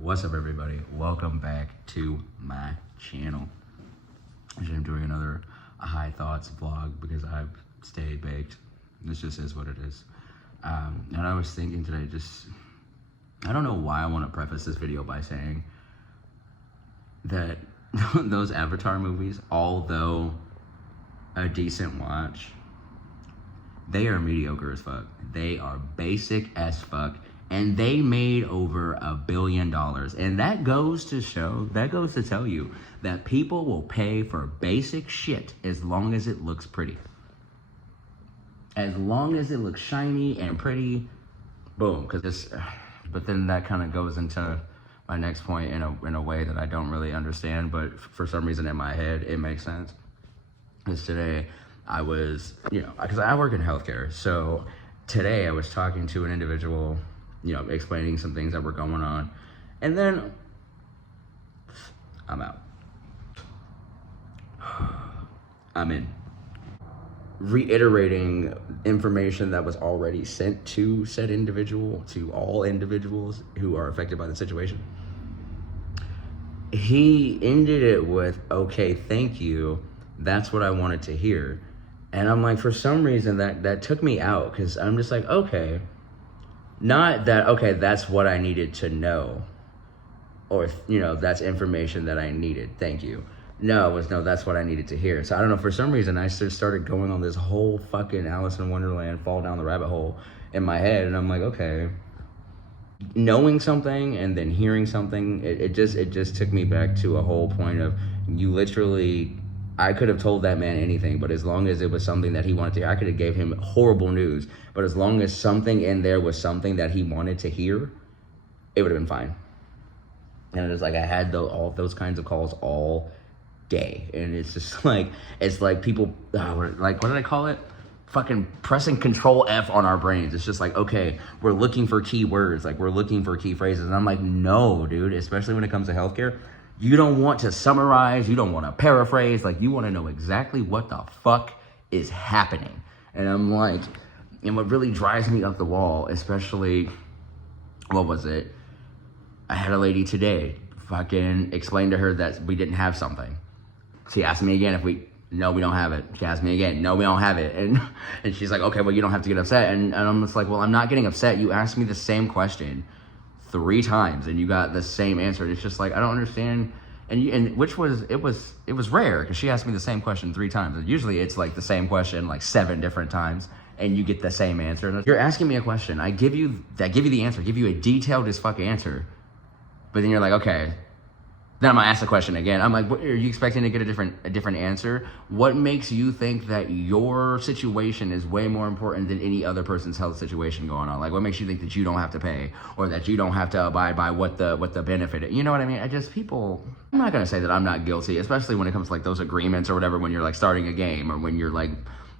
What's up, everybody? Welcome back to my channel. I'm doing another high thoughts vlog because I've stayed baked. This just is what it is. And I was thinking today, I don't know why I want to preface this video by saying that those Avatar movies, although a decent watch, they are mediocre as fuck. They are basic as fuck. And they made over $1 billion. And that goes to tell you that people will pay for basic shit as long as it looks pretty. As long as it looks shiny and pretty, boom. But then that kind of goes into my next point in a way that I don't really understand, but for some reason in my head, it makes sense. Because today I was, because I work in healthcare. So today I was talking to an individual, explaining some things that were going on. And then I'm out. I'm in. Reiterating information that was already sent to said individual, to all individuals who are affected by the situation. He ended it with, okay, thank you. That's what I wanted to hear. And I'm like, for some reason that took me out, because I'm just like, okay. Not that, okay, that's what I needed to know. Or, that's information that I needed. Thank you. No, it was, no, that's what I needed to hear. So I don't know, for some reason, I just started going on this whole fucking Alice in Wonderland, fall down the rabbit hole in my head. And I'm like, okay. Knowing something and then hearing something, it just took me back to a whole point of, you literally, I could have told that man anything, but as long as it was something that he wanted to hear, I could have gave him horrible news. But as long as something in there was something that he wanted to hear, it would have been fine. And it was like I had all those kinds of calls all day. And it's just like, it's like people, what did I call it? Fucking pressing Control F on our brains. It's just like, okay, we're looking for key words, like we're looking for key phrases. And I'm like, no, dude, especially when it comes to healthcare. You don't want to summarize, you don't want to paraphrase, like you want to know exactly what the fuck is happening. And I'm like, and what really drives me up the wall, especially, what was it? I had a lady today fucking explain to her that we didn't have something. She asked me again no, we don't have it. She asked me again, no, we don't have it. And she's like, okay, well, you don't have to get upset. And I'm just like, well, I'm not getting upset. You asked me the same question 3 times and you got the same answer. It's just like, I don't understand. And it was rare because she asked me the same question 3 times. And usually it's like the same question like 7 different times and you get the same answer. And you're asking me a question. I give you the answer, give you a detailed as fuck answer. But then you're like, okay. Then I'm gonna ask the question again. I'm like, what, are you expecting to get a different answer? What makes you think that your situation is way more important than any other person's health situation going on? Like, what makes you think that you don't have to pay or that you don't have to abide by what the benefit is? You know what I mean? I'm not gonna say that I'm not guilty, especially when it comes to like those agreements or whatever, when you're like starting a game or when you're like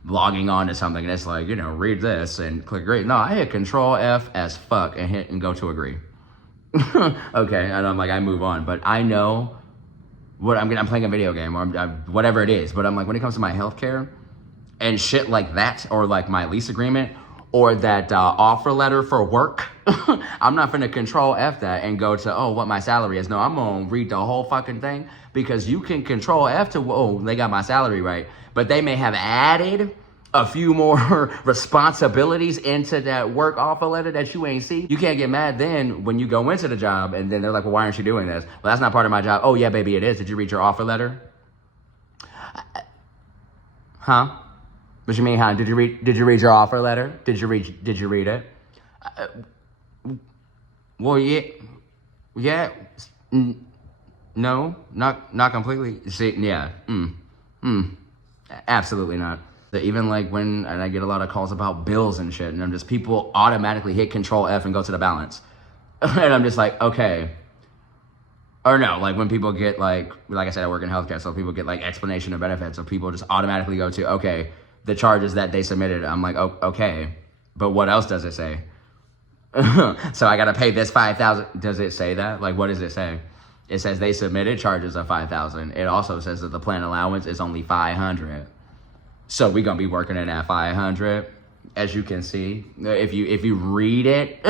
logging on to something and it's like, read this and click agree. No, I hit Control F as fuck and hit and go to agree. Okay, and I'm like, I move on, but I know what I'm playing a video game or whatever it is, but I'm like, when it comes to my healthcare and shit like that, or like my lease agreement or that offer letter for work, I'm not gonna Control F that and go to, what my salary is. No, I'm gonna read the whole fucking thing, because you can Control F to, they got my salary right, but they may have added a few more responsibilities into that work offer letter that you ain't see. You can't get mad then when you go into the job and then they're like, well, why aren't you doing this? Well, that's not part of my job. Oh yeah, baby, it is. Did you read your offer letter? Huh? What you mean, huh? Did you read your offer letter? Did you read it? Well, yeah. No, not completely. See, yeah. Absolutely not. Even like and I get a lot of calls about bills and shit, and I'm just, people automatically hit Control F and go to the balance. And I'm just like, okay. Or no, like when people get like I said, I work in healthcare, so people get like explanation of benefits, so people just automatically go to, okay, the charges that they submitted. I'm like, oh, okay, but what else does it say? So I gotta pay this $5,000. Does it say that? Like, what does it say? It says they submitted charges of $5,000. It also says that the plan allowance is only $500. So we're gonna be working in at $500. as you can see, if you read it,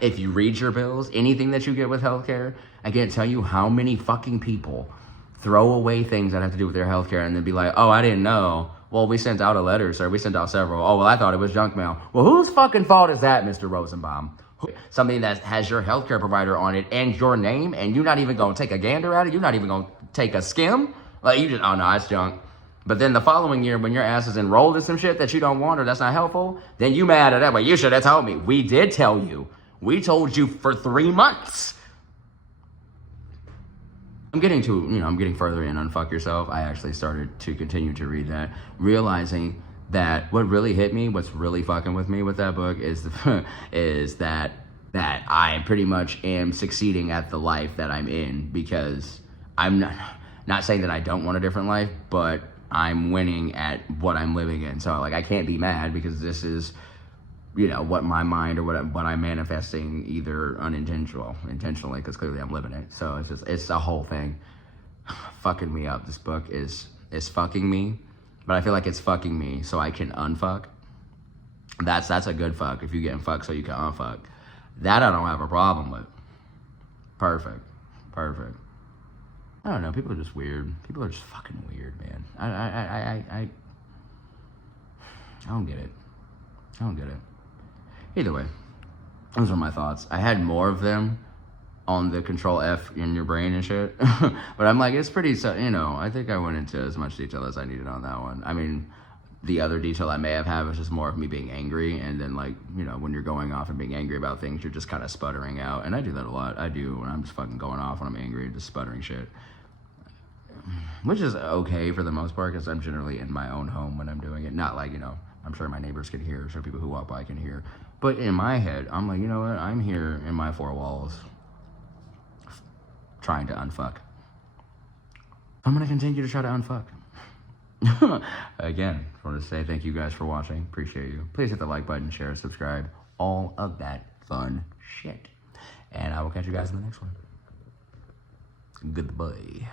if you read your bills, anything that you get with healthcare, I can't tell you how many fucking people throw away things that have to do with their healthcare and then be like, oh, I didn't know. Well, we sent out a letter, sir. We sent out several. Oh, well, I thought it was junk mail. Well, whose fucking fault is that, Mr. Rosenbaum? Something that has your healthcare provider on it and your name, and you're not even going to take a gander at it? You're not even going to take a skim? Like, you just, oh, no, it's junk. But then the following year, when your ass is enrolled in some shit that you don't want or that's not helpful, then you mad at that. Well, you should have told me. We did tell you. We told you for 3 months. I'm getting further in Unfuck Yourself. I actually started to continue to read that, realizing that what really hit me, what's really fucking with me with that book is that I pretty much am succeeding at the life that I'm in, because I'm not saying that I don't want a different life, but I'm winning at what I'm living in. So like I can't be mad because this is, what my mind or what I'm manifesting, either intentionally, because clearly I'm living it. So it's a whole thing fucking me up. This book is fucking me, but I feel like it's fucking me so I can unfuck. That's a good fuck. If you getting fucked so you can unfuck, that I don't have a problem with. Perfect. I don't know. People are just weird. People are just fucking weird, man. I don't get it. Either way, those are my thoughts. I had more of them on the Control F in your brain and shit, but I'm like, it's pretty. I think I went into as much detail as I needed on that one. I mean, the other detail I may have had was just more of me being angry, and then when you're going off and being angry about things, you're just kind of sputtering out, and I do that a lot. I do when I'm just fucking going off when I'm angry, just sputtering shit. Which is okay for the most part, because I'm generally in my own home when I'm doing it. Not like, I'm sure my neighbors can hear, so people who walk by can hear. But in my head, I'm like, you know what? I'm here in my 4 walls trying to unfuck. I'm going to continue to try to unfuck. Again, I want to say thank you guys for watching. Appreciate you. Please hit the like button, share, subscribe, all of that fun shit. And I will catch you guys in the next one. Goodbye.